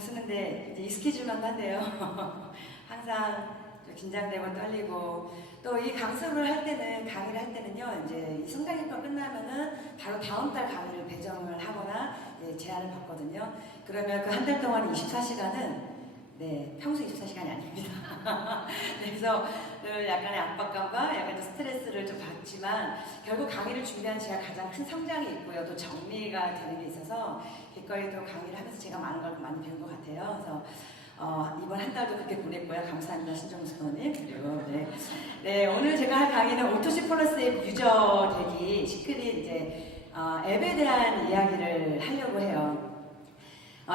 쓰는데 이제 익숙해질만 한데요. 항상 좀 긴장되고 떨리고 또 이 강습을 할 때는 강의를 할 때는요 이제 이 성장일과 끝나면은 바로 다음 달 강의를 배정을 하거나 제안을 받거든요. 그러면 그 한 달 동안 24시간은 네, 평소 24시간이 아닙니다. 그래서 약간의 압박감과 약간의 스트레스를 좀 받지만 결국 강의를 준비한 제가 가장 큰 성장이 있고요. 또 정리가 되는 게 있어서 길거리도 강의를 하면서 제가 많은 걸 많이 배운 것 같아요. 그래서 이번 한 달도 그렇게 보냈고요. 감사합니다. 신정수 프로님. 그리고 네, 오늘 제가 할 강의는 오토시 플러스 앱 유저 되기 시크릿 앱에 대한 이야기를 하려고 해요.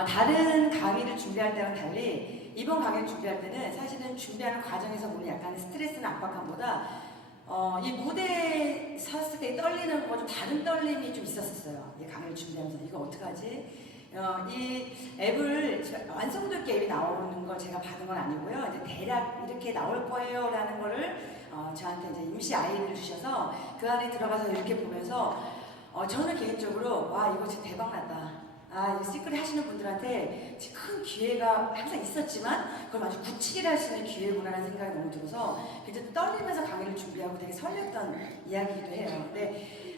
다른 강의를 준비할 때랑 달리 이번 강의를 준비할 때는 사실은 준비하는 과정에서 오는 약간의 스트레스나 압박감보다 이 무대에 섰을 때 떨리는 거 좀 다른 떨림이 좀 있었어요. 이 강의를 준비하면서 이거 어떡하지? 이 앱을 완성도 있게 앱이 나오는 걸 제가 받은 건 아니고요. 이제 대략 이렇게 나올 거예요라는 거를 저한테 이제 임시 아이디를 주셔서 그 안에 들어가서 이렇게 보면서 저는 개인적으로 와 이거 진짜 대박 났다. 이 시크릿 하시는 분들한테 큰 기회가 항상 있었지만 그걸 아주 굳히기를 할 수 있는 기회구나라는 생각이 너무 들어서 굉장히 떨리면서 강의를 준비하고 되게 설렜던 이야기이기도 해요. 근데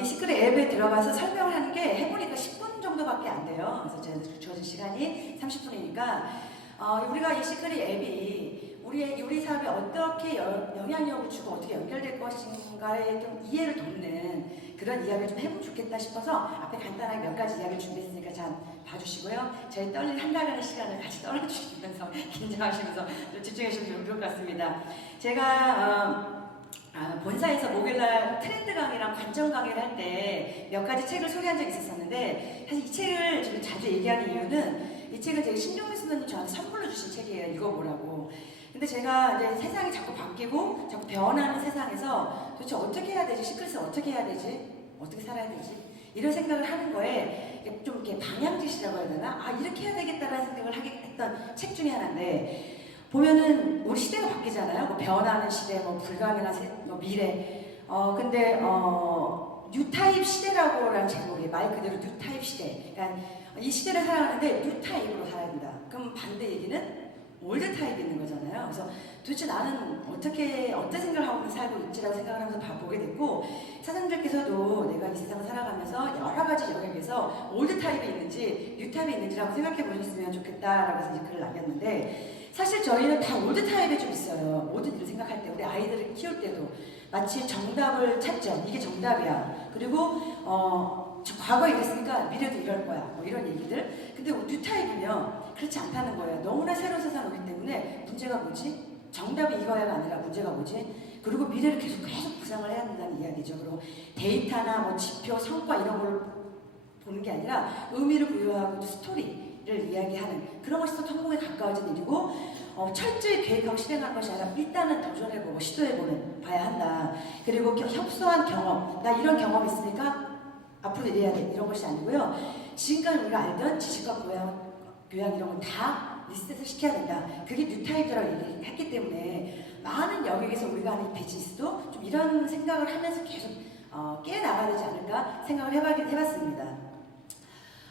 이 시크릿 앱에 들어가서 설명을 하는 게 해보니까 10분 정도밖에 안 돼요. 그래서 제가 주어진 시간이 30분이니까 우리가 이 시크릿 앱이 우리 사업에 어떻게 영향력을 주고 어떻게 연결될 것인가에 좀 이해를 돕는 그런 이야기를 좀 해보면 좋겠다 싶어서 앞에 간단하게 몇 가지 이야기를 준비했으니까 잘 봐주시고요. 저희 떨린 한 달간의 시간을 같이 떨어주시면서 긴장하시면서 집중해 주시면 좋을 것 같습니다. 제가 본사에서 목요일날 트렌드 강의랑 관점 강의를 할 때 몇 가지 책을 소개한 적이 있었는데 사실 이 책을 좀 자주 얘기하는 이유는 이 책은 제가 신종민 선생님 저한테 선물로 주신 책이에요. 읽어보라고. 근데 제가 이제 세상이 자꾸 바뀌고 자꾸 변하는 세상에서 도대체 어떻게 해야 되지? 시크릿을 어떻게 해야 되지? 어떻게 살아야 되지? 이런 생각을 하는 거에 좀 이렇게 방향지시라고 해야 되나? 이렇게 해야 되겠다라는 생각을 하게 했던 책 중에 하나인데 보면은 우리 시대가 바뀌잖아요. 뭐 변하는 시대, 뭐 불가능한 미래. 근데 뉴타입 시대라고 하는 제목이 말 그대로 뉴타입 시대. 그러니까 이 시대를 살아가는데 뉴타입으로 살아야 된다. 그럼 반대 얘기는 올드 타입이 있는 거잖아요. 그래서 도대체 나는 어떤 생각을 하고 살고 있지라고 생각을 하면서 보게 됐고 사장님들께서도 내가 이 세상을 살아가면서 여러 가지 영역에서 올드 타입이 있는지 뉴 타입이 있는지라고 생각해 보셨으면 좋겠다라고 해서 이제 글을 남겼는데 사실 저희는 다 올드 타입에 좀 있어요. 모든 일을 생각할 때 우리 아이들을 키울 때도 마치 정답을 찾죠. 이게 정답이야. 그리고 과거에 이랬으니까 미래도 이럴 거야. 뭐 이런 얘기들. 근데 뉴 타입이면 그렇지 않다는 거예요. 너무나 새로운 세상이 오기 때문에 문제가 뭐지? 정답이 이거야가 아니라 문제가 뭐지? 그리고 미래를 계속 구상을 해야 된다는 이야기죠. 그리고 데이터나 뭐 지표, 성과 이런 걸 보는 게 아니라 의미를 부여하고 스토리를 이야기하는 그런 것이 더 성공에 가까워진 일이고 철저히 계획하고 실행하는 것이 아니라 일단은 도전해보고 시도해보는 봐야 한다. 그리고 협소한 경험, 나 이런 경험이 있으니까 앞으로 이래야 돼. 이런 것이 아니고요. 지금까지 우리가 알던 지식과 교양 이런 건 다 리셋을 시켜야 된다. 그게 뉴타입이라고 얘기했기 때문에 많은 영역에서 우리가 하는 비즈니스도 좀 이런 생각을 하면서 계속 깨나가야 되지 않을까 생각을 해봤습니다.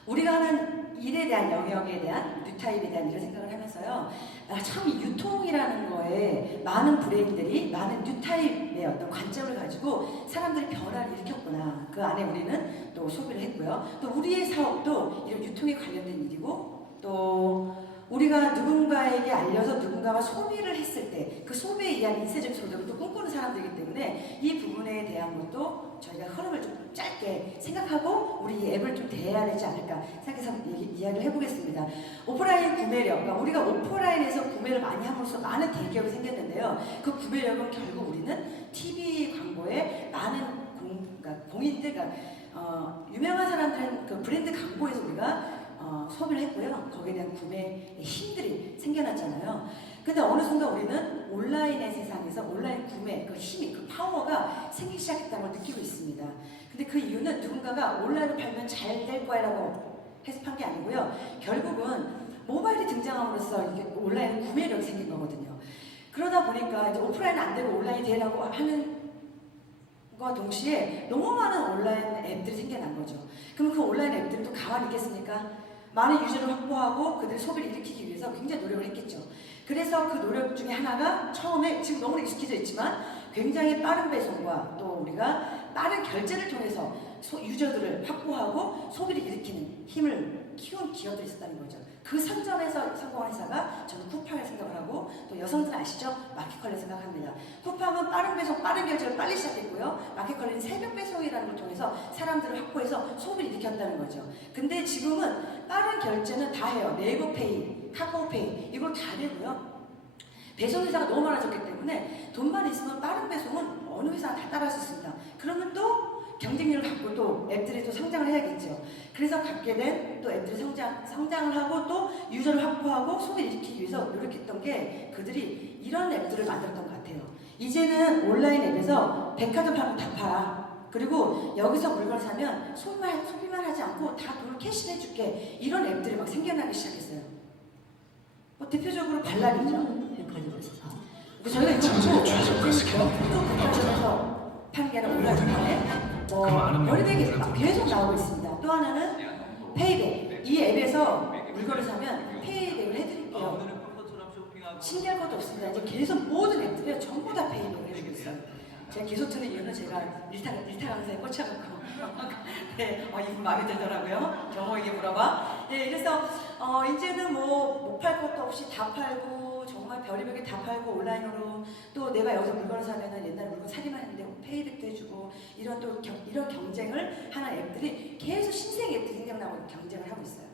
우리가 하는 일에 대한 영역에 대한 뉴타입에 대한 이런 생각을 하면서요. 참 유통이라는 거에 많은 브레인들이 많은 뉴타입의 어떤 관점을 가지고 사람들이 변화를 일으켰구나. 그 안에 우리는 또 소비를 했고요. 또 우리의 사업도 이런 유통에 관련된 일이고 또 우리가 누군가에게 알려서 누군가가 소비를 했을 때 그 소비에 의한 인쇄적 소득을 또 꿈꾸는 사람들이기 때문에 이 부분에 대한 것도 저희가 흐름을 좀 짧게 생각하고 우리 이 앱을 좀 대해야 되지 않을까 생각해서 이야기를 해보겠습니다. 오프라인 구매력, 그러니까 우리가 오프라인에서 구매를 많이 함으로써 많은 대기업이 생겼는데요. 그 구매력은 결국 우리는 TV 광고에 많은 그러니까 공인들, 그러니까 유명한 사람들은 그 브랜드 광고에서 우리가 소비를 했고요. 거기에 대한 구매의 힘들이 생겨났잖아요. 근데 어느 순간 우리는 온라인의 세상에서 온라인 구매, 그 힘이, 그 파워가 생기기 시작했다는 걸 느끼고 있습니다. 근데 그 이유는 누군가가 온라인을 팔면 잘 될 거야 라고 해석한 게 아니고요. 결국은 모바일이 등장함으로써 이게 온라인 구매력이 생긴 거거든요. 그러다 보니까 이제 오프라인은 안 되고 온라인이 되라고 하는 과 동시에 너무 많은 온라인 앱들이 생겨난 거죠. 그럼 그 온라인 앱들은 또 가만히 있겠습니까? 많은 유저를 확보하고 그들의 소비를 일으키기 위해서 굉장히 노력을 했겠죠. 그래서 그 노력 중에 하나가 처음에 지금 너무나 익숙해져 있지만 굉장히 빠른 배송과 또 우리가 빠른 결제를 통해서 유저들을 확보하고 소비를 일으키는 힘을 키운 기업들이 있었다는 거죠. 그 선점에서 성공한 회사가 저는 쿠팡을 생각을 하고 또 여성들은 아시죠? 마켓컬리를 생각합니다. 쿠팡은 빠른 배송, 빠른 결제를 빨리 시작했고요. 마켓컬리는 새벽 배송이라는 걸 통해서 사람들을 확보해서 소비를 일으켰다는 거죠. 근데 지금은 빠른 결제는 다 해요. 네이버페이, 카카오페이 이걸 다 되고요. 배송 회사가 너무 많아졌기 때문에 돈만 있으면 빠른 배송은 어느 회사나 다 따라할 수 있습니다. 그러면 또 경쟁력을 갖고 또 앱들이 또 성장을 해야겠죠. 그래서 갖게 된 또 앱들이 성장을 하고 또 유저를 확보하고 소비를 일으키기 위해서 노력했던 게 그들이 이런 앱들을 만들었던 것 같아요. 이제는 온라인 앱에서 백화점 팔고 다 팔아. 그리고 여기서 물건을 사면 소비만 하지 않고 다 돈을 캐시를 해줄게. 이런 앱들이 막 생겨나기 시작했어요. 대표적으로 발랄이죠. 백화점에서 사. 저희가 이거 보고 백화점에서 파는 게 아니라 온라인에 머리백이 계속 나오고 있습니다. 또 하나는 페이백. 이 앱에서 물건을 사면 페이백을 해드릴게요. 신기할 것도 없습니다. 이제 계속 모든 앱들이 전부 다 페이백을 해주고 있어요. 제가 계속 듣는 이유는 제가 일타 강사에 꽂혀갖고 네, 이분 마음에 들더라고요. 정호에게 물어봐. 네, 그래서 이제는 뭐 못 팔 것도 없이 다 팔고 정말 별의별 게 다 팔고 온라인으로 또 내가 여기서 물건을 사면은 옛날에 물건 사기만 했는데 페이백도 해주고 이런 또 이런 경쟁을 하는 앱들이 계속 신생 앱들이 생겨나고 경쟁을 하고 있어요.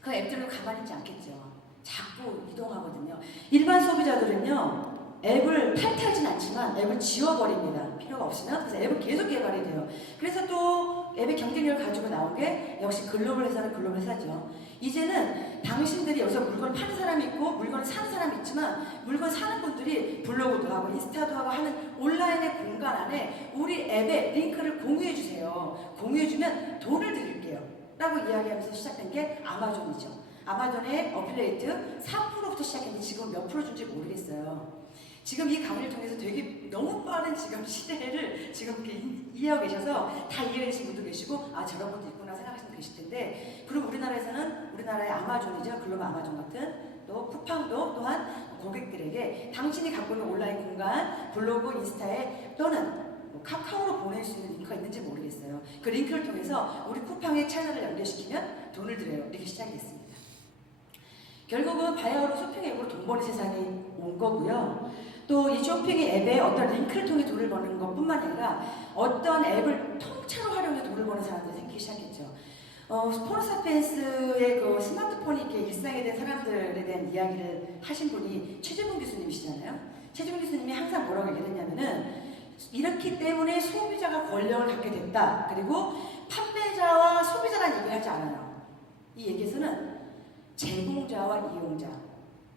그 앱들은 가만히 있지 않겠죠. 자꾸 이동하거든요. 일반 소비자들은요. 앱을 탈퇴하진 않지만 앱을 지워버립니다. 필요가 없으면. 그래서 앱은 계속 개발이 돼요. 그래서 또 앱의 경쟁력을 가지고 나온 게 역시 글로벌 회사는 글로벌 회사죠. 이제는 당신들이 여기서 물건을 파는 사람이 있고 물건을 사는 사람이 있지만 물건 사는 분들이 블로그도 하고 인스타도 하고 하는 온라인의 공간 안에 우리 앱에 링크를 공유해 주세요. 공유해주면 돈을 드릴게요. 라고 이야기하면서 시작된 게 아마존이죠. 아마존의 어필레이트 4%부터 시작했는데 지금 몇 프로 준지 모르겠어요. 지금 이 강의를 통해서 되게 너무 빠른 지금 시대를 지금 이렇게 이해하고 계셔서 다 이해하시는 분도 계시고 저런 분도 있구나 생각하시는 분도 계실 텐데 그리고 우리나라에서는 우리나라의 아마존이죠. 글로벌 아마존 같은 또 쿠팡도 또한 고객들에게 당신이 갖고 있는 온라인 공간 블로그 인스타에 또는 카카오로 보낼 수 있는 링크가 있는지 모르겠어요. 그 링크를 통해서 우리 쿠팡의 채널을 연결시키면 돈을 드려요. 이렇게 시작이 됐습니다. 결국은 바야흐로 쇼핑 앱으로 돈 버는 세상이 온 거고요. 또 이 쇼핑 앱에 어떤 링크를 통해 돈을 버는 것뿐만 아니라 어떤 앱을 통째로 활용해 돈을 버는 사람들이 생기기 시작했죠. 호모사피엔스의 그 스마트폰이 이렇게 일상이 된 사람들에 대한 이야기를 하신 분이 최재봉 교수님이시잖아요. 최재봉 교수님이 항상 뭐라고 얘기했냐면은 이렇기 때문에 소비자가 권력을 갖게 됐다. 그리고 판매자와 소비자라는 얘기를 하지 않아요. 이 얘기에서는 제공자와 이용자,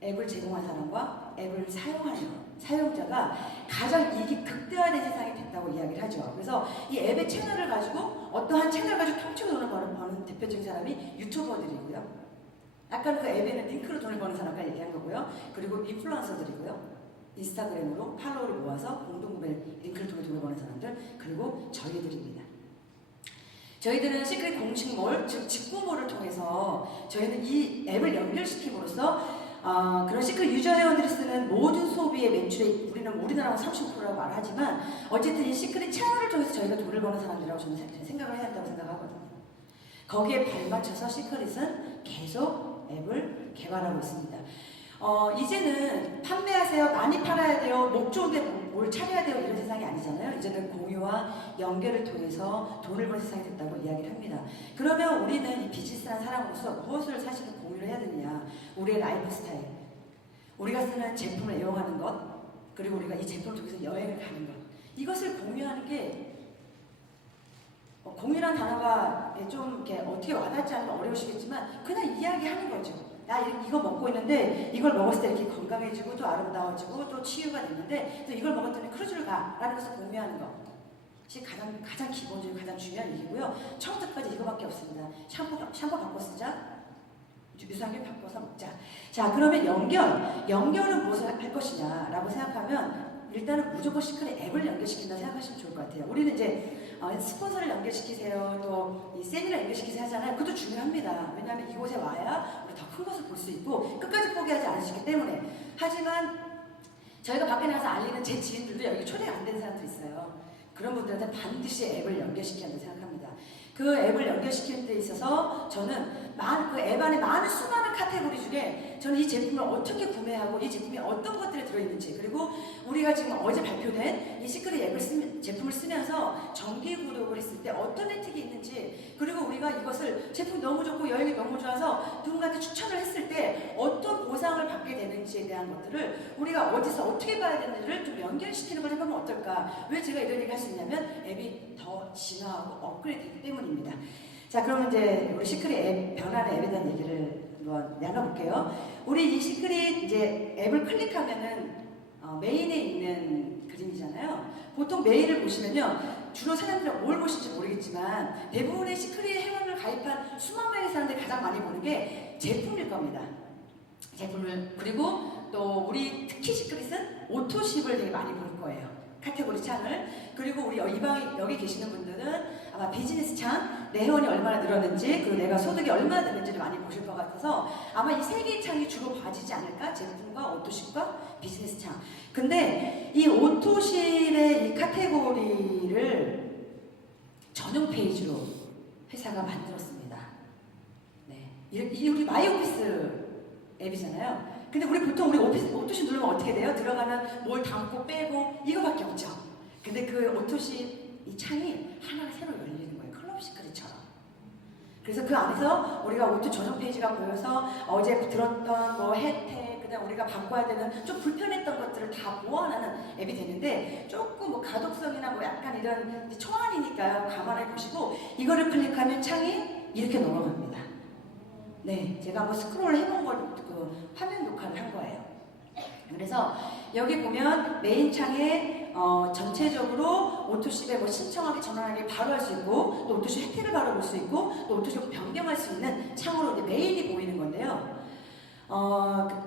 앱을 제공한 사람과 앱을 사용하는 사용자가 가장 이익이 극대화된 세상이 됐다고 이야기를 하죠. 그래서 이 앱의 채널을 가지고 어떠한 채널을 가지고 통째로 돈을 버는 대표적인 사람이 유튜버들이고요. 아까는 그 앱에는 링크로 돈을 버는 사람과 얘기한 거고요. 그리고 인플루언서들이고요. 인스타그램으로 팔로워를 모아서 공동구매 링크를 통해 돈을 버는 사람들, 그리고 저희들입니다. 저희들은 시크릿 공식몰, 즉 직구몰을 통해서 저희는 이 앱을 연결시킴으로써 그런 시크릿 유저 회원들이 쓰는 모든 소비의 매출의 우리는 우리나라가 30%라고 말하지만 어쨌든 이 시크릿 채널을 통해서 저희가 돈을 버는 사람들이라고 저는 생각을 해야 한다고 생각하거든요. 거기에 발맞춰서 시크릿은 계속 앱을 개발하고 있습니다. 이제는 판매하세요, 많이 팔아야 돼요, 목 좋은데 뭘 차려야 돼요 이런 세상이 아니잖아요. 이제는 공유와 연결을 통해서 돈을 버는 세상이 됐다고 이야기를 합니다. 그러면 우리는 이 비즈니스라는 사람으로서 무엇을 사실은 공유를 해야 되느냐. 우리의 라이프 스타일, 우리가 쓰는 제품을 애용하는 것, 그리고 우리가 이 제품을 통해서 여행을 가는 것, 이것을 공유하는 게 공유란 단어가 좀 이렇게 어떻게 와닿지 않으면 어려우시겠지만 그냥 이야기하는 거죠. 나 이거 먹고 있는데 이걸 먹었을 때 이렇게 건강해지고 또 아름다워지고 또 치유가 됐는데 또 이걸 먹었더니 크루즈를 가라는 것을 공유하는 것이 가장 기본적이고 가장 중요한 얘기고요. 처음부터까지 이거밖에 없습니다. 샴푸 바꿔 쓰자, 유산균 바꿔서 먹자. 자, 그러면 연결은 무엇을 할 것이냐라고 생각하면 일단은 무조건 시크릿 앱을 연결시킨다 생각하시면 좋을 것 같아요. 우리는 이제 스폰서를 연결시키세요. 또 이 세미나 연결시키세요 하잖아요. 그것도 중요합니다. 왜냐하면 이곳에 와야 우리 더 큰 것을 볼 수 있고 끝까지 포기하지 않으시기 때문에. 하지만 저희가 밖에 나가서 알리는 제 지인들도 여기 초대가 안 된 사람도 있어요. 그런 분들한테 반드시 앱을 연결시켜야 한다고 생각합니다. 그 앱을 연결시키는 데 있어서 저는 그 앱 안에 많은 수많은 카테고리 중에 저는 이 제품을 어떻게 구매하고 이 제품이 어떤 것들이 들어있는지, 그리고 우리가 지금 어제 발표된 이 시크릿 앱을 제품을 쓰면서 정기 구독을 했을 때 어떤 혜택이 있는지, 그리고 우리가 이것을 제품 너무 좋고 여행이 너무 좋아서 누군가한테 추천을 했을 때 어떤 보상을 받게 되는지에 대한 것들을 우리가 어디서 어떻게 봐야 되는지를 좀 연결시키는 걸 해보면 어떨까. 왜 제가 이런 얘기 할 수 있냐면 앱이 더 진화하고 업그레이드 되기 때문입니다. 자, 그럼 이제 우리 시크릿 앱, 변화하는 앱에 대한 얘기를 한번 나눠볼게요. 우리 이 시크릿 이제 앱을 클릭하면은 메인에 있는 그림이잖아요. 보통 메인을 보시면요, 주로 사람들은 뭘 보실지 모르겠지만 대부분의 시크릿 회원을 가입한 수만 명의 사람들이 가장 많이 보는 게 제품일 겁니다. 제품을. 그리고 또 우리 특히 시크릿은 오토십을 되게 많이 볼 거예요. 카테고리 창을. 그리고 우리 여기 계시는 분들은 아마 비즈니스 창, 내 회원이 얼마나 늘었는지, 그리고 내가 소득이 얼마나 되는지를 많이 보실 것 같아서 아마 이 세 개의 창이 주로 봐지지 않을까? 제품과 오토십과 비즈니스 창. 근데 이 오토십의 이 카테고리를 전용 페이지로 회사가 만들었습니다. 네. 이 우리 마이오피스 앱이잖아요. 근데 우리 보통 오토십 누르면 어떻게 돼요? 들어가면 뭘 담고 빼고 이거밖에 없죠. 근데 그 오토십 이 창이 하나가 새로 열리는 거예요. 클럽 시크릿처럼. 그래서 그 안에서 우리가 오토 전용 페이지가 보여서 어제 들었던 뭐 혜택, 그다음 우리가 바꿔야 되는 좀 불편했던 것들을 다 보완하는 앱이 되는데, 조금 뭐 가독성이나 뭐 약간 이런 초안이니까요. 감안해 보시고 이거를 클릭하면 창이 이렇게 넘어갑니다. 네, 제가 한번 스크롤 해본 걸 그 화면 녹화를 한 거예요. 그래서 여기 보면 메인 창에 전체적으로 오토십에 뭐 신청하기, 전환하기 바로 할 수 있고, 또 오토십 혜택을 바로 볼 수 있고, 또 오토십 변경할 수 있는 창으로 이제 메인이 보이는 건데요.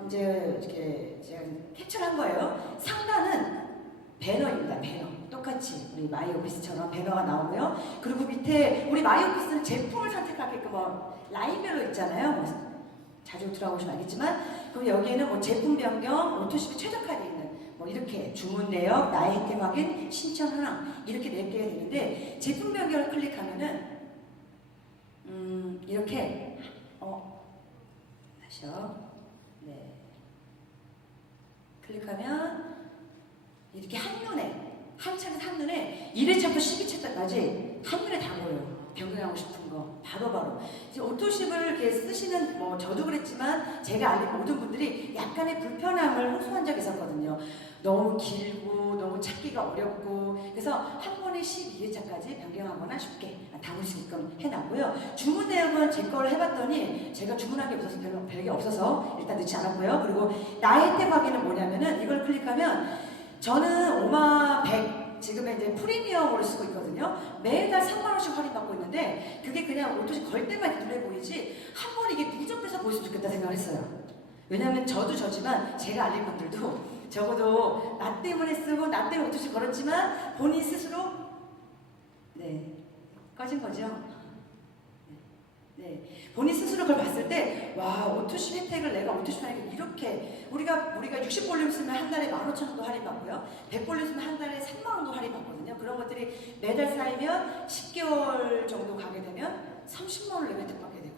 이제 이렇게 제가 캡처를 한 거예요. 상단은 배너입니다. 배너. 똑같이 우리 마이오피스처럼 배너가 나오고요. 그리고 밑에 우리 마이오피스는 제품을 선택하게끔 라인별로 있잖아요. 자주 들어보시면 알겠지만, 그럼 여기에는 뭐 제품 변경, 오토십에 최적화되어 있는 뭐 이렇게 주문 내역, 나의 혜택 확인, 신청 현황 이렇게 4개가 되는데, 제품 변경을 클릭하면은 이렇게 다시요. 네. 클릭하면 이렇게 한 차례 한눈에 1회차부터 12차까지 한눈에 다 보여요. 변경하고 싶은 거 바로바로. 이제 오토십을 이렇게 쓰시는, 뭐 저도 그랬지만 제가 알린 모든 분들이 약간의 불편함을 호소한 적이 있었거든요. 너무 길고 너무 찾기가 어렵고, 그래서 한 번에 12회차까지 변경하거나 쉽게 담을 수 있게끔 해놨고요. 주문 내역은 제 거를 해봤더니 제가 주문한 게 없어서 별게 없어서 일단 넣지 않았고요. 그리고 나의 혜택 확인은 뭐냐면은 이걸 클릭하면 저는 오마 100 지금 이제 프리미엄으로 쓰고 있거든요. 매달 3만원씩 할인받고 있는데, 그게 그냥 오토십 걸 때만 이렇게 눈에 보이지 한 번 이게 누적돼서 보였으면 좋겠다 생각을 했어요. 왜냐면 저도 저지만 제가 알린 분들도 적어도 나 때문에 쓰고 나 때문에 오토십 걸었지만 본인 스스로 꺼진 거죠. 네. 본인 스스로 그걸 봤을 때, 와, 오토십 혜택을 내가 오토십 하니까 이렇게, 우리가 60볼륨 쓰면 한 달에 15,000원도 할인받고요. 100볼륨 쓰면 한 달에 3만원도 할인받거든요. 그런 것들이 매달 쌓이면 10개월 정도 가게 되면 30만원을 내가 혜택받게 되고,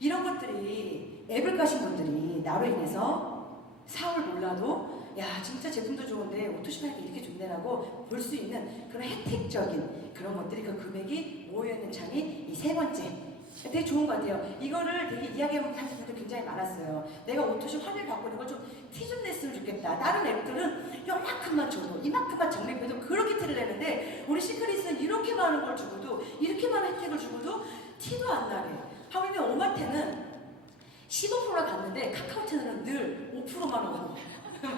이런 것들이 앱을 가신 분들이 나로 인해서 사업을 몰라도 야, 진짜 제품도 좋은데 오토십 하니까 이렇게 좋네라고 볼 수 있는 그런 혜택적인 그런 것들이, 그 금액이 모여있는 창이 이 세 번째. 되게 좋은 것 같아요. 이거를 되게 이야기하는 분들 굉장히 많았어요. 내가 오토십 할인을 받고 있는 걸 좀 티 좀 냈으면 좋겠다. 다른 앱들은 요만큼만 줘도, 이만큼만 적립해도 그렇게 티를 내는데, 우리 시크릿은 이렇게 많은 걸 주고도, 이렇게 많은 혜택을 주고도 티도 안 나게. 하물며 오마테는 15%나 갔는데 카카오 채널은 늘 5%만 오고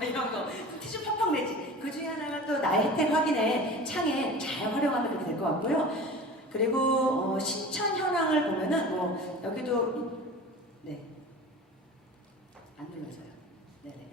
이런 거 티 좀 팍팍 내지. 그 중에 하나가 또 나의 혜택 확인에 창에 잘 활용하면 그렇게 될 것 같고요. 그리고 신청 현황을 보면은 뭐 여기도 안 눌러져요. 네네.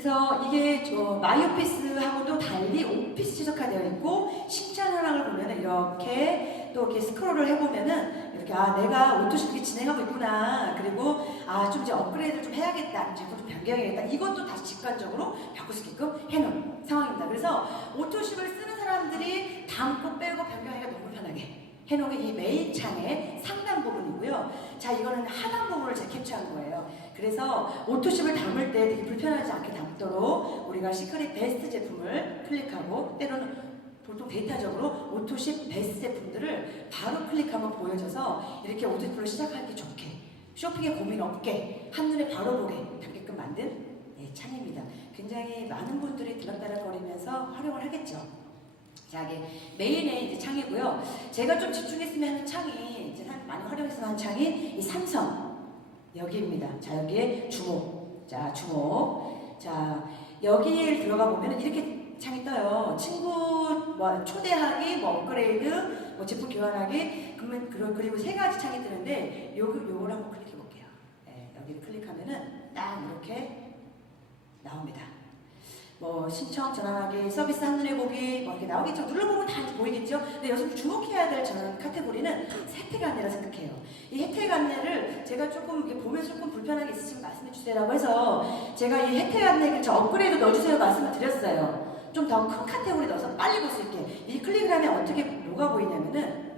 그래서 이게 마이오피스하고도 달리 오피스 최적화되어 있고 신청 현황을 보면은 이렇게 또 이렇게 스크롤을 해보면은 이렇게 내가 오토쉽 이렇게 진행하고 있구나. 그리고 좀 이제 업그레이드를 좀 해야겠다. 제품 좀 변경해야겠다. 이것도 다시 직관적으로 바꿀 수 있게끔 해놓은 상황입니다. 그래서 오토쉽을 쓰는 사람들이 담고 빼고 변경하기가 너무 편하게 해놓은 게 이 메인 창의 상단 부분이고요. 자, 이거는 하단 부분을 제가 캡처한 거예요. 그래서 오토쉽을 담을 때 되게 불편하지 않게 담도록 우리가 시크릿 베스트 제품을 클릭하고, 때로는 보통 데이터적으로 오토쉽 베스트 제품들을 바로 클릭하면 보여져서 이렇게 오토쉽으로 시작하기 좋게, 쇼핑에 고민 없게, 한눈에 바로 보게 담게끔 만든 창입니다. 굉장히 많은 분들이 들락달락거리면서 활용을 하겠죠. 자, 이게 메인의 이제 창이고요. 제가 좀 집중했으면 하는 창이, 이제 많이 활용했으면 하는 창이 이 삼선 여기입니다. 자, 여기에 주목. 자, 주목. 자, 여기에 들어가 보면 이렇게 창이 떠요. 친구 초대하기, 업그레이드, 제품 교환하기. 그리고 세 가지 창이 뜨는데 요걸 한번 클릭해 볼게요. 네, 여기를 클릭하면은 딱 이렇게 나옵니다. 신청, 전환하기, 서비스 한눈에 보기, 이렇게 나오겠죠. 눌러보면 다 보이겠죠. 근데 여기서 주목해야 될 저는 카테고리는 혜택 안내라 생각해요. 이 혜택 안내를 제가 조금 보면서 조금 불편한 게 있으시면 말씀해 주세요라고 해서 제가 이 혜택 안내를 업그레이드 넣어주세요 말씀을 드렸어요. 좀 더 큰 카테고리 넣어서 빨리 볼 수 있게. 이 클릭을 하면 어떻게 뭐가 보이냐면은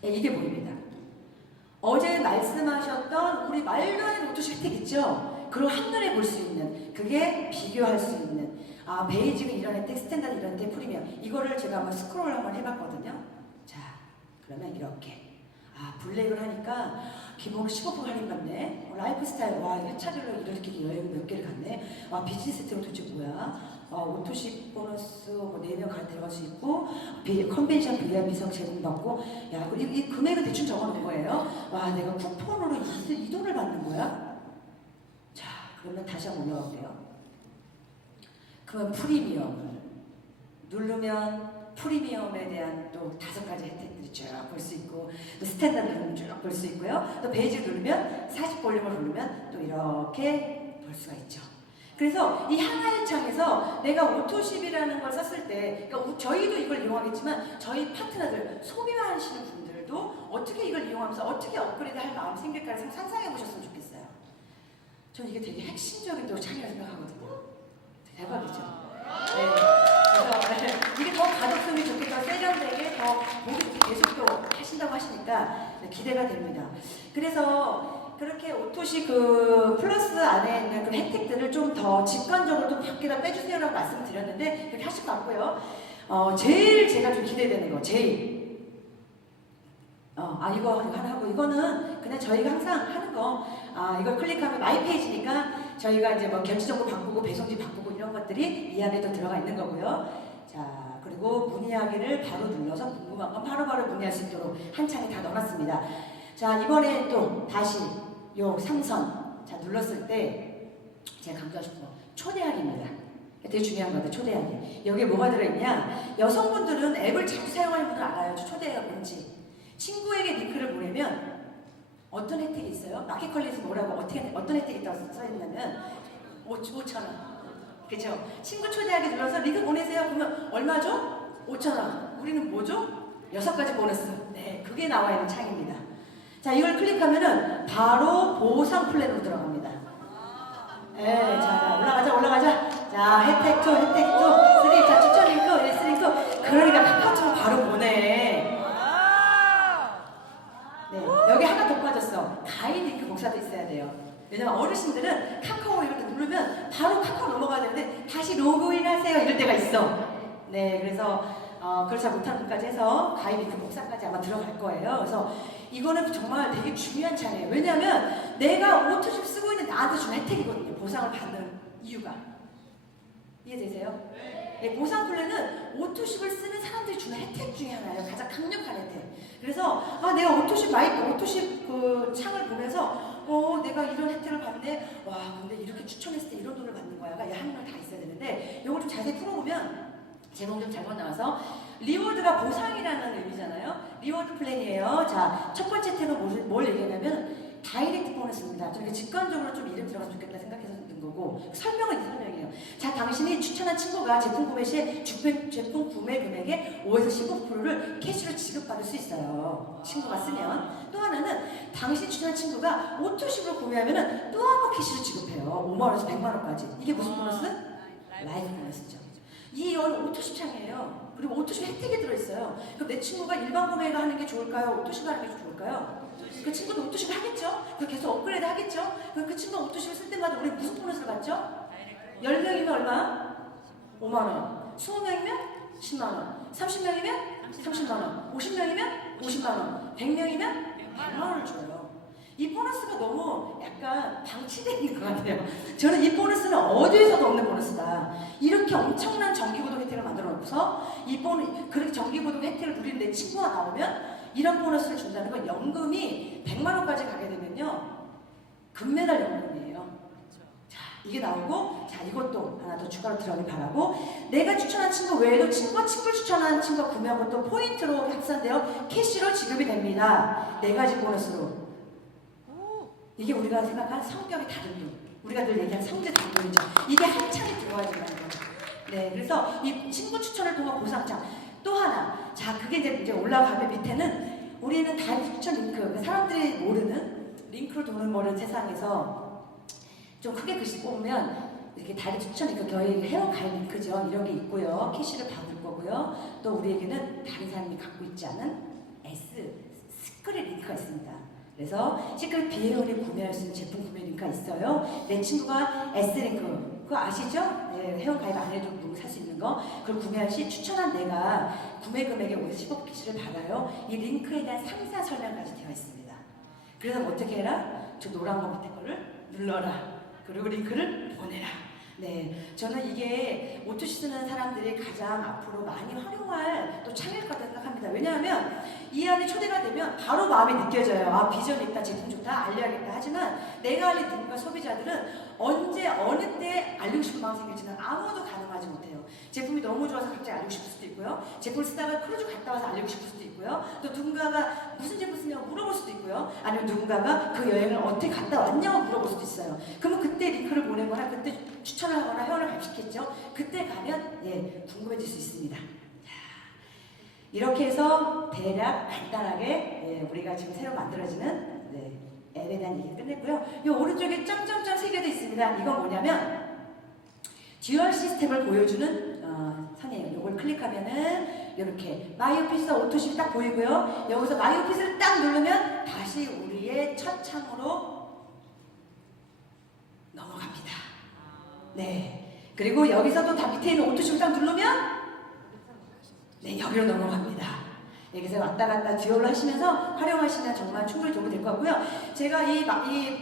이게 보입니다. 어제 말씀하셨던 우리 말도 안 되는 오토쉽 혜택 있죠? 그걸 한눈에 볼 수 있는, 그게 비교할 수 있는, 베이직은 이런 혜택, 스탠다드 이런 혜택, 프리미엄. 이거를 제가 한번 스크롤을 한번 해봤거든요. 자, 그러면 이렇게. 블랙을 하니까 기본 15% 할인받네. 라이프 스타일, 회차별로 이렇게 여행 몇 개를 갔네. 비즈니스 혜택은 도대체 뭐야? 오토쉽 보너스 4명 데려갈 수 있고, 컨벤션 VIP석 제공받고, 그리고 이 금액은 대충 적어놓은 거예요. 내가 쿠폰으로 이 돈을 받는 거야? 자, 그러면 다시 한번 올라갈게요. 그러면 프리미엄을 누르면 프리미엄에 대한 또 5가지 혜택들이 쭉 볼 수 있고, 또 스탠다드는 쭉 볼 수 있고요. 또 베이직 누르면 40볼륨을 누르면 또 이렇게 볼 수가 있죠. 그래서 이 하나의 창에서 내가 오토쉽이라는 걸 썼을 때, 그러니까 저희도 이걸 이용하겠지만 저희 파트너들, 소비만 하시는 분들도 어떻게 이걸 이용하면서 어떻게 업그레이드 할 마음이 생길까를 상상해 보셨으면 좋겠어요. 저는 이게 되게 핵심적인 또 창이라고 생각하거든요. 대박이죠. 그래서 이게 더 가독성이 좋게, 더 세련되게, 더 보기 좋게 계속 또 하신다고 하시니까 기대가 됩니다. 그래서 그렇게 오토시 플러스 안에 있는 그 혜택들을 좀 더 직관적으로 좀 밖에다 빼주세요라고 말씀을 드렸는데 그렇게 하실 것 같고요. 제일 제가 좀 기대되는 거, 제일. 이거 하나 하고, 이거는 그냥 저희가 항상 하는 거, 이걸 클릭하면 마이 페이지니까 저희가 이제 결제 정보 바꾸고 배송지 바꾸고 이런 것들이 이 안에도 들어가 있는 거고요. 자, 그리고 문의하기를 바로 눌러서 궁금한 건 바로바로 문의할 수 있도록 한 창에 다 넣어놨습니다. 자, 이번에 또 다시 요 삼선, 자, 눌렀을 때 제가 강조하고 싶은 거, 초대하기입니다. 되게 중요한 거다, 초대하기. 여기에 뭐가 들어있냐? 여성분들은 앱을 자주 사용하는 분들 알아요. 초대가 뭔지. 친구에게 링크를 보내면 어떤 혜택이 있어요? 마켓컬리에서 뭐라고 어떤 혜택이 있다고 써있냐면 5,000원. 그죠? 친구 초대하기 눌러서 링크 보내세요. 그러면 얼마죠? 5,000원. 우리는 뭐죠? 6가지 보너스. 네, 그게 나와 있는 창입니다. 자, 이걸 클릭하면은 바로 보상 플랜으로 들어갑니다. 네, 자, 올라가자. 자, 혜택 2, 3. 자, 추천 링크, S 링크. 그러니까 카카오톡 바로 보내. 네, 여기 하나 더 빠졌어. 가입 링크 복사도 있어야 돼요. 왜냐면 어르신들은 카카오 이렇게 누르면 바로 카카오 넘어가야 되는데 다시 로그인 하세요 이럴 때가 있어. 네, 그래서 그걸 잘 못하는 분까지 해서 가입 링크 복사까지 아마 들어갈 거예요. 그래서 이거는 정말 되게 중요한 차이에요. 왜냐면 내가 오토쉽 쓰고 있는 나한테 주는 혜택이거든요. 보상을 받는 이유가. 이해되세요? 네, 보상 플랜은 오토쉽을 쓰는 사람들이 주는 혜택 중에 하나예요. 가장 강력한 혜택. 그래서 내가 오토쉽 창을 보면서 내가 이런 혜택을 받네. 근데 이렇게 추천했을 때 이런 돈을 받는 거야가 한물 다 있어야 되는데 이걸 좀 자세히 풀어보면 제목 좀 잘못 나와서 리워드가 보상이라는 의미잖아요. 리워드 플랜이에요. 자, 첫 번째 탭은 뭘 얘기하냐면 다이렉트 보너스입니다. 좀 이렇게 직관적으로 좀 이름 들어가면 좋겠다 생각해서 거고 설명은 이 설명이에요. 자, 당신이 추천한 친구가 제품 구매 시에 제품 구매 금액의 5에서 15%를 캐시로 지급받을 수 있어요. 친구가 쓰면. 또 하나는 당신이 추천한 친구가 오토십으로 구매하면 또 한 번 캐시를 지급해요. 5만 원에서 100만 원까지. 이게 무슨 보너스? 라이프 보너스죠. 이 오토십 창이에요. 그리고 오토십 혜택이 들어있어요. 그럼 내 친구가 일반 구매를 하는 게 좋을까요? 오토십을 하는 게 좋을까요? 그 친구도 오토십을 하겠죠? 그 계속 업그레이드 하겠죠? 그 친구가 오토십을 쓸 때마다 우리 무슨 보너스를 받죠? 10명이면 얼마? 5만 원. 20명이면 10만 원. 30명이면 30만 원. 50명이면 50만 원. 100명이면 100만 원을 줘요. 이 보너스가 너무 약간 방치되어 있는 것 같아요. 저는 이 보너스는 어디에서도 없는 보너스다. 이렇게 엄청난 정기구독 혜택을 만들어 놓고서 그렇게 정기구독 혜택을 누리는 내 친구가 나오면 이런 보너스를 준다는 건 연금이 100만 원까지 가게 되면요. 금메달 연금이에요. 자, 이게 나오고, 자, 이것도 하나 더 추가로 들어가길 바라고, 내가 추천한 친구 외에도 친구를 추천한 친구가 구매한 것도 포인트로 합산되어 캐시로 지급이 됩니다. 4가지 보너스로. 이게 우리가 생각한 성격의 다른 분, 우리가 늘 얘기하는 성질 다른 분이죠. 이게 한 창에 들어가야 된다는 거예요. 네, 그래서 이 친구 추천을 통한 보상창. 또 하나, 자, 그게 이제 올라가면 밑에는 우리는 다른 추천 링크, 그러니까 사람들이 모르는 링크로 돈을 버는 세상에서 좀 크게 글씨 뽑으면 이렇게 다른 추천 링크, 저희 회원 가입 링크죠. 이런 게 있고요. 캐시를 받을 거고요. 또 우리에게는 다른 사람이 갖고 있지 않은 시크릿 링크가 있습니다. 그래서 시크릿 비회원이 구매할 수 있는 제품 구매 링크가 있어요. 내 친구가 S링크, 그거 아시죠? 네, 회원 가입 안 해도 살 수 있는 거. 그걸 구매할 시 추천한 내가 구매 금액의 5에서 15%를 받아요. 이 링크에 대한 상세한 설명까지 되어 있습니다. 그래서 어떻게 해라? 저 노란 거 밑에 거를 눌러라. 그리고 링크를 보내라. 네, 저는 이게 오토시 쓰는 사람들이 가장 앞으로 많이 활용할 또 창일 거라고 생각합니다. 왜냐하면 이 안에 초대가 되면 바로 마음이 느껴져요. 아, 비전이 있다, 제품 좋다, 알려야겠다. 하지만 내가 알린 누군가 소비자들은 언제 어느 때 알리고 싶은 마음이 생길지는 아무도 가늠하지 못해요. 제품이 너무 좋아서 갑자기 알리고 싶을 수도 있고요. 제품을 쓰다가 크루즈 갔다 와서 알리고 싶을 수도 있고요. 또 누군가가 무슨 제품 쓰냐고 물어볼 수도 있고요. 아니면 누군가가 그 여행을 어떻게 갔다 왔냐고 물어볼 수도 있어요. 그러면 그때 링크를 보내거나 그때 추천을 하거나 회원을 가입시켰죠. 그때 가면 궁금해질 수 있습니다. 이렇게 해서 대략 간단하게 우리가 지금 새로 만들어지는 앱에 대한 얘기 끝냈고요. 이 오른쪽에 점점점 3개도 있습니다. 이건 뭐냐면 듀얼 시스템을 보여주는 선이에요. 이걸 클릭하면은 이렇게 마이오피스 오토십이 딱 보이고요. 여기서 마이오피스를 딱 누르면 다시 우리의 첫 창으로 넘어갑니다. 네. 그리고 여기서도 다 밑에 있는 오토십을 딱 누르면 여기로 넘어갑니다. 여기서 왔다 갔다 듀얼로 하시면서 활용하시면 정말 충분히 도움이 될 것 같고요. 제가 이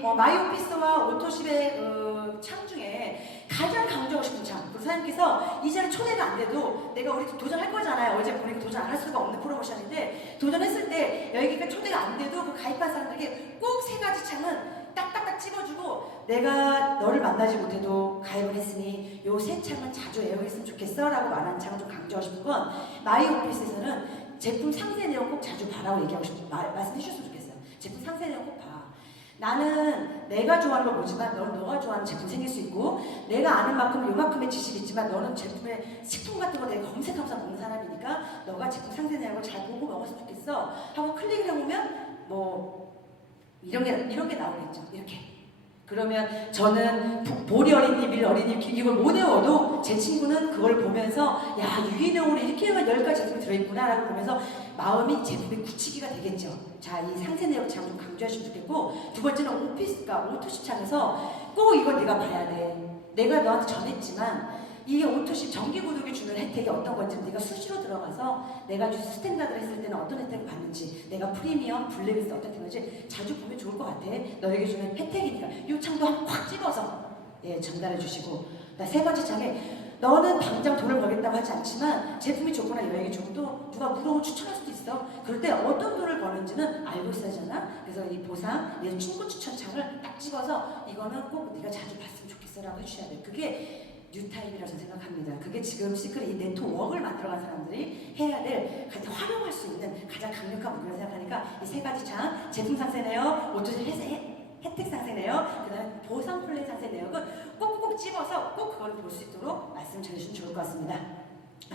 마이오피스와 오토십의 창 중에 가장 강조하고 싶은 창, 그 사장님께서 이 자리에 초대가 안 돼도 내가 우리 도전할 거잖아요. 어제 보니까 도전 안 할 수가 없는 프로모션인데 도전했을 때 여기가 초대가 안 돼도 그 가입한 사람들에게 꼭 3가지 창은 딱딱딱 찍어주고 내가 너를 만나지 못해도 가입을 했으니 요 3창은 자주 애용했으면 좋겠어 라고 말하는 창을 좀 강조하고 싶은 건 마이오피스에서는 제품 상세 내용 꼭 자주 봐라고 얘기하고 말씀해 주셨으면 좋겠어요. 제품 상세 내용 꼭 봐. 나는 내가 좋아하는 걸 보지만 너는 너가 좋아하는 제품 생길 수 있고 내가 아는 만큼 요만큼의 지식이 있지만 너는 제품의 식품 같은 거 내가 검색하면서 먹는 사람이니까 너가 제품 상세 내용을 잘 보고 먹었으면 좋겠어 하고 클릭을 해보면 이런 게 나오겠죠. 이렇게. 그러면 저는 보리 어린이, 밀 어린이 이걸 못 외워도 제 친구는 그걸 보면서 야, 유기농으로 이렇게 10가지 제품이 들어있구나 라고 보면서 마음이 제품의 굳히기가 되겠죠. 자, 이 상세 내용 좀 강조하시면 좋겠고 두 번째는 오토십 창에서 꼭 이걸 네가 봐야 돼. 내가 너한테 전했지만 이게 오토십 정기구독이 주는 혜택이 어떤 건지 네가 수시로 들어가서 내가 스탠다드를 했을 때는 어떤 혜택을 받는지 내가 프리미엄, 블랙리스트 어떤 혜택인지 자주 보면 좋을 것 같아. 너에게 주는 혜택이니까 이 창도 한번 꽉 찍어서 전달해 주시고 3번째 창에 너는 당장 돈을 벌겠다고 하지 않지만 제품이 좋거나 여행이 좋고도 누가 물어보면 추천할 수도 있어. 그럴 때 어떤 돈을 버는지는 알고 있어야 하잖아. 그래서 이 보상, 내 친구 추천창을 딱 찍어서 이거는 꼭 네가 자주 봤으면 좋겠어 라고 해주셔야 돼. 그게 뉴타입이라고 생각합니다. 그게 지금 시크릿 이 네트워크를 만들어간 사람들이 해야 될 가장 활용할 수 있는 가장 강력한 무기라고 생각하니까 이 3가지 창, 제품 상세네요, 오토십 혜택 상세 상세 내역, 그 다음에 보상 플랜 상세 내역은 꼭꼭 집어서 꼭 그걸 볼 수 있도록 말씀 전해주시면 좋을 것 같습니다.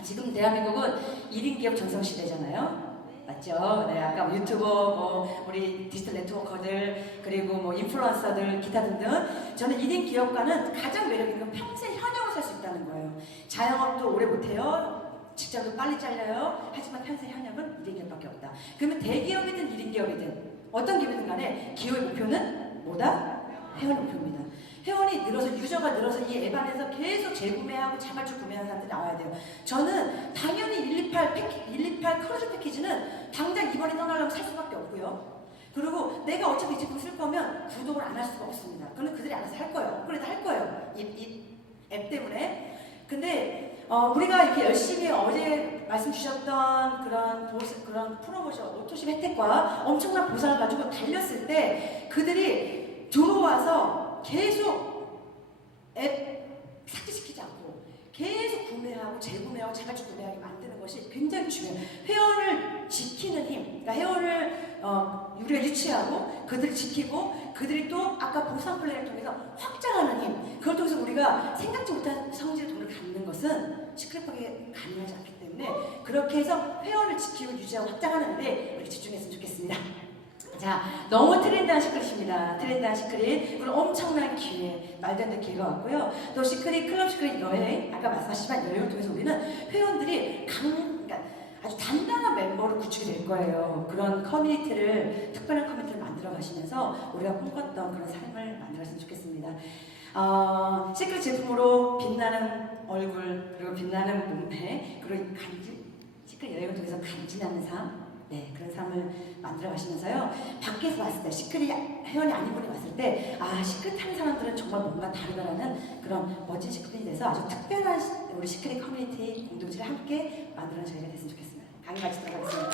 지금 대한민국은 1인 기업 전성 시대잖아요. 맞죠? 네, 아까 유튜버, 우리 디지털 네트워커들, 그리고 인플루언서들, 기타 등등. 저는 1인 기업가는 가장 매력 있는 건 평생 현역을 살 수 있다는 거예요. 자영업도 오래 못해요. 직장도 빨리 잘려요. 하지만 평생 현역은 1인 기업밖에 없다. 그러면 대기업이든 1인 기업이든 어떤 기업이든 간에 기업의 목표는 뭐다? 회원 목표입니다. 회원이 늘어서, 유저가 늘어서 이 앱 안에서 계속 재구매하고 자발적 구매하는 사람들이 나와야 돼요. 저는 당연히 128 크루즈 패키지는 당장 이번에 떠나려면 살 수밖에 없고요. 그리고 내가 어차피 이 제품 쓸 거면 구독을 안 할 수가 없습니다. 그건 그들이 알아서 할 거예요. 업그레이드 할 거예요. 이 앱 때문에. 근데 우리가 이렇게 열심히 어제 말씀 주셨던 그런 프로모션, 오토십 혜택과 엄청난 보상을 가지고 달렸을 때 그들이 들어와서 계속 앱 삭제시키지 않고 계속 구매하고 재구매하고 자발적 구매하게 만드는 것이 굉장히 중요해요. 회원을 지키는 힘, 그러니까 회원을 우리가 유치하고 그들을 지키고 그들이 또 아까 보상 플랜을 통해서 확장하는 힘, 그걸 통해서 우리가 생각지 못한 성질의 돈을 갖는 것은 시크릿하게 가능하지 않기 때문에 그렇게 해서 회원을 지키고 유지하고 확장하는데 우리 집중했으면 좋겠습니다. 자, 너무 트렌드한 시크릿입니다. 트렌드한 시크릿. 그리고 엄청난 기회, 말도 안 되는 기회가 왔고요. 또 시크릿, 클럽 시크릿 여행, 아까 말씀하셨지만 여행을 통해서 우리는 회원들이 그러니까 아주 단단한 멤버로 구축이 될 거예요. 그런 커뮤니티를, 특별한 커뮤니티를 만들어 가시면서 우리가 꿈꿨던 그런 삶을 만들었으면 좋겠습니다. 시크릿 제품으로 빛나는 얼굴, 그리고 빛나는 몸매, 그리고 시크릿 여행을 통해서 간지나는 삶, 네, 그런 삶을 만들어 가시면서요. 밖에서 봤을 때, 시크릿 회원이 아닌 분이 봤을 때, 시크릿 하는 사람들은 정말 뭔가 다르다라는 그런 멋진 시크릿이 돼서 아주 특별한 우리 시크릿 커뮤니티 공동체를 함께 만들어는 저희가 됐으면 좋겠습니다. 강의 마치도록 하겠습니다.